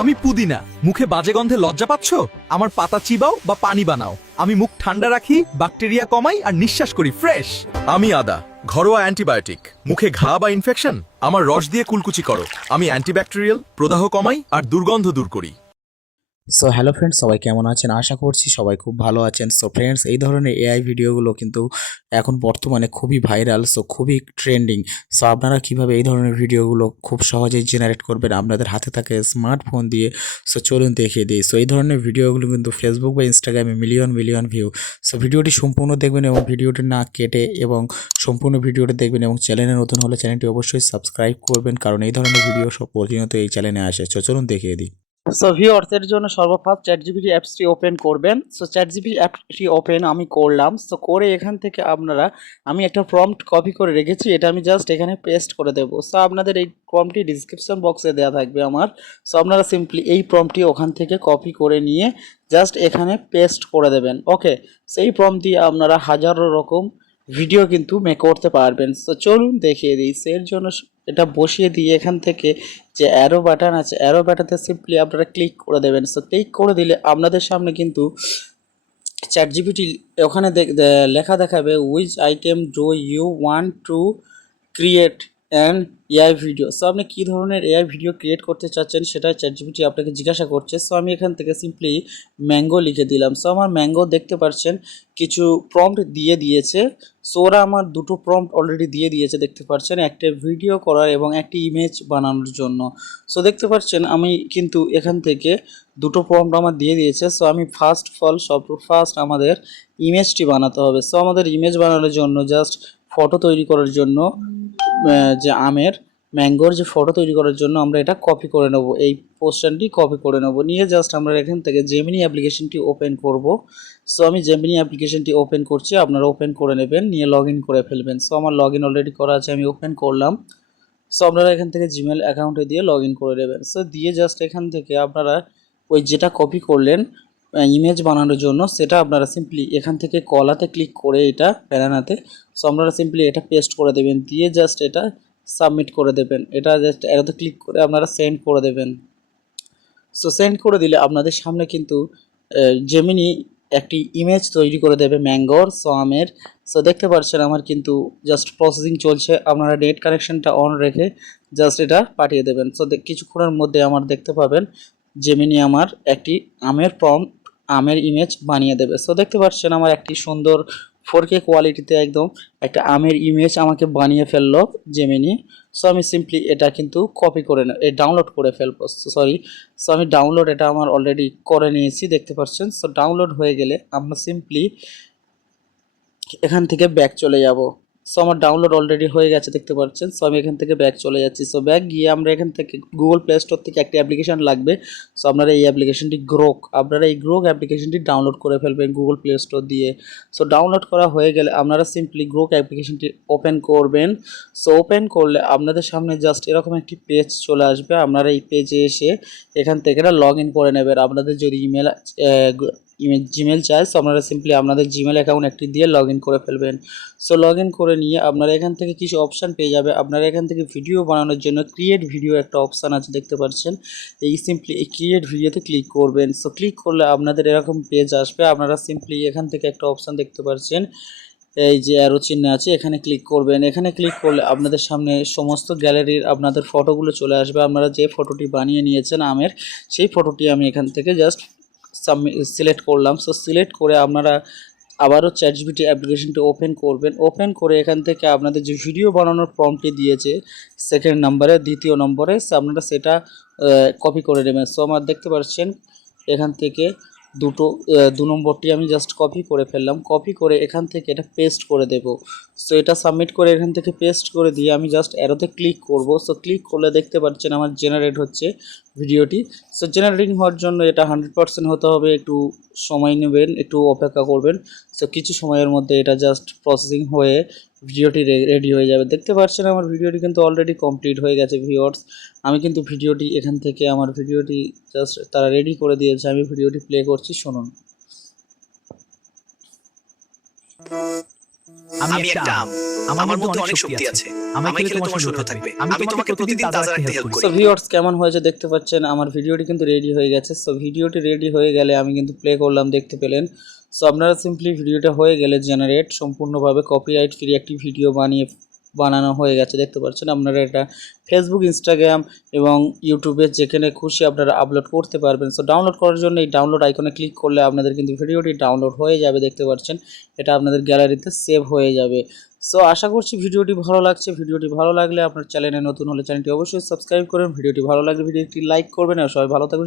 আমি পুদিনা, মুখে বাজে গন্ধে লজ্জা পাচ্ছ? আমার পাতা চিবাও বা পানি বানাও, আমি মুখ ঠান্ডা রাখি, ব্যাকটেরিয়া কমাই আর নিঃশ্বাস করি ফ্রেশ। আমি আদা, ঘরোয়া অ্যান্টিবায়োটিক, মুখে ঘা বা ইনফেকশন আমার রস দিয়ে কুলকুচি করো। আমি অ্যান্টিব্যাকটেরিয়াল, প্রদাহ কমাই আর দুর্গন্ধ দূর করি। সো হ্যালো ফ্রেন্ডস, সবাই কেমন আছেন? আশা করছি সবাই খুব ভালো আছেন। সো ফ্রেন্ডস, এই ধরনের এআই ভিডিওগুলো কিন্তু এখন বর্তমানে খুবই ভাইরাল, সো খুবই ট্রেন্ডিং। সো আপনারা কিভাবে এই ধরনের ভিডিওগুলো খুব সহজেই জেনারেট করবেন আপনাদের হাতে থাকে স্মার্টফোন দিয়ে। সো চলুন দেখিয়ে দিই। সো এই ধরনের ভিডিওগুলো কিন্তু ফেসবুক বা ইনস্টাগ্রামে মিলিয়ন মিলিয়ন ভিউ। সো ভিডিওটি সম্পূর্ণ দেখবেন এবং ভিডিওটি না কেটে এবং সম্পূর্ণ ভিডিওটি দেখবেন, এবং চ্যানেলে নতুন হলে চ্যানেলটি অবশ্যই সাবস্ক্রাইব করবেন, কারণ এই ধরনের ভিডিও সব প্রতিনিয়ত এই চ্যানেলে আসে। সো চলুন দেখিয়ে দিই। সো ভিউয়ার্স, এর জন্য সর্বপ্রথম চ্যাটজিপিটি অ্যাপসটি ওপেন করবেন। সো চ্যাটজিপিটি অ্যাপটি ওপেন আমি করলাম। সো করে এখান থেকে আমি একটা প্রম্পট কপি করে রেখেছি, এটা আমি জাস্ট এখানে পেস্ট করে দেবো। সো আপনাদের এই প্রম্পটটি ডিসক্রিপশন বক্সে দেওয়া থাকবে আমার। সো আপনারা সিম্পলি এই প্রম্পটটি ওখান থেকে কপি করে নিয়ে জাস্ট এখানে পেস্ট করে দেবেন। ওকে, সেই প্রম্পট দিয়ে আপনারা হাজারো রকম ভিডিও কিন্তু মেক করতে পারবেন। সো চলুন দেখিয়ে দিই। এর জন্য এটা বসিয়ে দিয়ে এখান থেকে যে অ্যারো বাটন আছে, অ্যারো বাটনতে সিম্পলি আপনারা ক্লিক করে দেবেন। সো ক্লিক করে দিলে আপনাদের সামনে কিন্তু চ্যাটজিপিটি ওখানে লেখা দেখাবে which item do you want to create an AI video. So আপনি কী ধরনের এআই ভিডিও ক্রিয়েট করতে চাচ্ছেন সেটা চ্যাটজিপিটি আপনাকে জিজ্ঞাসা করছে। সো আমি এখান থেকে সিম্পলি ম্যাঙ্গো লিখে দিলাম। সো আমার ম্যাঙ্গো দেখতে পাচ্ছেন কিছু প্রম্পট দিয়ে দিয়েছে। সো ওরা আমার দুটো প্রম্পট অলরেডি দিয়ে দিয়েছে, দেখতে পাচ্ছেন, একটা ভিডিও করার এবং একটি ইমেজ বানানোর জন্য। সো দেখতে পাচ্ছেন আমি কিন্তু এখান থেকে দুটো প্রম্পট আমার দিয়ে দিয়েছে। সো আমি ফার্স্ট আমাদের ইমেজটি বানাতে হবে। সো আমাদের ইমেজ বানানোর জন্য জাস্ট ফটো তৈরি করার জন্য যে ম্যাঙ্গোর যে ফটো তৈরি করার জন্য আমরা এটা কপি করে নেব, এই পোস্টারটি কপি করে নেব, নিয়ে জাস্ট আমরা এখান থেকে জেমিনি অ্যাপ্লিকেশনটি ওপেন করব। সো আমি জেমিনি অ্যাপ্লিকেশনটি ওপেন করছি, আপনারা ওপেন করে নেবেন, নিয়ে লগ ইন করে ফেলবেন। সো আমার লগ ইন অলরেডি করা আছে, আমি ওপেন করলাম। সো আপনারা এখান থেকে জিমেল অ্যাকাউন্টে দিয়ে লগ ইন করে নেবেন। সো দিয়ে জাস্ট এখান থেকে আপনারা ওই যেটা কপি করলেন ইমেজ বানানোর জন্য, সেটা আপনারা সিম্পলি এখান থেকে কলাতে ক্লিক করে এটা প্যানানাতে, সো আপনারা সিম্পলি এটা পেস্ট করে দেবেন, দিয়ে জাস্ট এটা সাবমিট করে দেবেন। এটা জাস্ট এটাতে ক্লিক করে আপনারা সেন্ড করে দেবেন। সো সেন্ড করে দিলে আপনাদের সামনে কিন্তু জেমিনি একটি ইমেজ তৈরি করে দেবে ম্যাঙ্গোর আমের। সো দেখতে পাচ্ছেন আমার কিন্তু জাস্ট প্রসেসিং চলছে, আপনারা নেট কানেকশনটা অন রেখে জাস্ট এটা পাঠিয়ে দেবেন। সো কিছুক্ষণের মধ্যে আমার দেখতে পাবেন জেমিনি আমার একটি আমের ইমেজ বানিয়ে দেবে। সো দেখতে পাচ্ছেন আমার একটি সুন্দর 4K কোয়ালিটিতে একদম একটা আমের ইমেজ আমাকে বানিয়ে ফেললো জেমিনি। সো আমি সিম্পলি এটা কিন্তু কপি করে ডাউনলোড করে ফেলবো। সো আমি ডাউনলোড এটা আমার অলরেডি করে নিয়েছি, দেখতে পাচ্ছেন। সো ডাউনলোড হয়ে গেলে আমরা সিম্পলি এখান থেকে ব্যাক চলে যাব। সো আমার ডাউনলোড অলরেডি হয়ে গেছে, দেখতে পাচ্ছেন। সো আমি এখান থেকে ব্যাক চলে যাচ্ছি। সো ব্যাক গিয়ে আমরা এখান থেকে গুগল প্লে স্টোর থেকে একটি অ্যাপ্লিকেশন লাগবে। সো আপনারা এই অ্যাপ্লিকেশনটি আপনারা এই গ্রোক অ্যাপ্লিকেশনটি ডাউনলোড করে ফেলবেন গুগল প্লে স্টোর দিয়ে। সো ডাউনলোড করা হয়ে গেলে আপনারা সিম্পলি গ্রোক অ্যাপ্লিকেশনটি ওপেন করবেন। সো ওপেন করলে আপনাদের সামনে জাস্ট এরকম একটি পেজ চলে আসবে। আপনারা এই পেজে এসে এখান থেকে এটা লগ ইন করে নেবেন। আপনাদের যদি জিমেল চাই, সো আপনারা সিম্পলি আপনাদের জিমেল অ্যাকাউন্ট একটি দিয়ে লগ ইন করে ফেলবেন। সো লগ ইন করে নিয়ে আপনারা এখান থেকে কিছু অপশান পেয়ে যাবে। আপনারা এখান থেকে ভিডিও বানানোর জন্য ক্রিয়েট ভিডিও একটা অপশান আছে, দেখতে পাচ্ছেন। সিম্পলি এই ক্রিয়েট ভিডিওতে ক্লিক করবেন। সো ক্লিক করলে আপনাদের এরকম পেজ আসবে। আপনারা সিম্পলি এখান থেকে একটা অপশান দেখতে পাচ্ছেন, এই যে অ্যারো চিহ্ন আছে, এখানে ক্লিক করবেন। এখানে ক্লিক করলে আপনাদের সামনে সমস্ত গ্যালারির আপনাদের ফটোগুলো চলে আসবে। আপনারা যে ফটোটি বানিয়ে নিয়েছেন আমের, সেই ফটোটি আমি এখান থেকে জাস্ট সিলেক্ট করলাম। সো সিলেক্ট করে আপনারা আবারও চ্যাটজিপিটি অ্যাপ্লিকেশনটি ওপেন করবেন। ওপেন করে এখান থেকে আপনাদের যে ভিডিও বানানোর প্রম্পটটি দিয়েছে সেকেন্ড নাম্বারে, দ্বিতীয় নম্বরে, আপনারা সেটা কপি করে নেবেন। সো আমার দেখতে পাচ্ছেন এখান থেকে দু নম্বরটি আমি জাস্ট কপি করে ফেললাম। কপি করে এখান থেকে এটা পেস্ট করে দেব। সো এটা সাবমিট করে এখান থেকে পেস্ট করে দিয়ে আমি জাস্ট অ্যারোতে ক্লিক করব। সো ক্লিক করলে দেখতে পাচ্ছেন আমার জেনারেট হচ্ছে ভিডিওটি। সো জেনারেটিং হওয়ার জন্য এটা 100% হতে হবে, একটু সময় নেবেন, একটু অপেক্ষা করবেন। সো কিছু সময়ের মধ্যে এটা জাস্ট প্রসেসিং হয়ে ভিডিওটি রেডি হয়ে যাবে। দেখতে পাচ্ছেন আমার ভিডিওটি কিন্তু অলরেডি কমপ্লিট হয়ে গেছে ভিউয়ার্স। আমি কিন্তু ভিডিওটি এখান থেকে আমার ভিডিওটি জাস্ট তারা রেডি করে দিয়েছে, আমি ভিডিওটি প্লে করছি, শুনুন। আমি একটা আম, আমার মধ্যে অনেক শক্তি আছে, আমায় খেলে তোমার শরীর থাকবে, আমি তোমাকে প্রতিদিন তাজা রাখতে হেল্প করি। সো ভিউয়ার্স কেমন হয়েছে দেখতে পাচ্ছেন, আমার ভিডিওটি কিন্তু রেডি হয়ে গেছে। সো ভিডিওটি রেডি হয়ে গেলে আমি কিন্তু প্লে করলাম, দেখতে পেলেন। সো আপনারা সিম্পলি ভিডিওটা হয়ে গেলে জেনারেট সম্পূর্ণভাবে কপিরাইট ফ্রি একটি ভিডিও বানানো হয়ে গেছে, দেখতে পাচ্ছেন। আপনারা এটা ফেসবুক, ইনস্টাগ্রাম এবং ইউটিউবে যেখানে খুশি আপনারা আপলোড করতে পারবেন। সো ডাউনলোড করার জন্য এই ডাউনলোড আইকনে ক্লিক করলে আপনাদের কিন্তু ভিডিওটি ডাউনলোড হয়ে যাবে, দেখতে পাচ্ছেন। এটা আপনাদের গ্যালারিতে সেভ হয়ে যাবে। সো আশা করছি ভিডিওটি ভালো লাগছে। ভিডিওটি ভালো লাগলে আপনার চ্যানেলে নতুন হলে চ্যানেলটি অবশ্যই সাবস্ক্রাইব করবেন। ভিডিওটি ভালো লাগলে ভিডিওটি লাইক করবেন আর সবাই ভালো থাকবেন।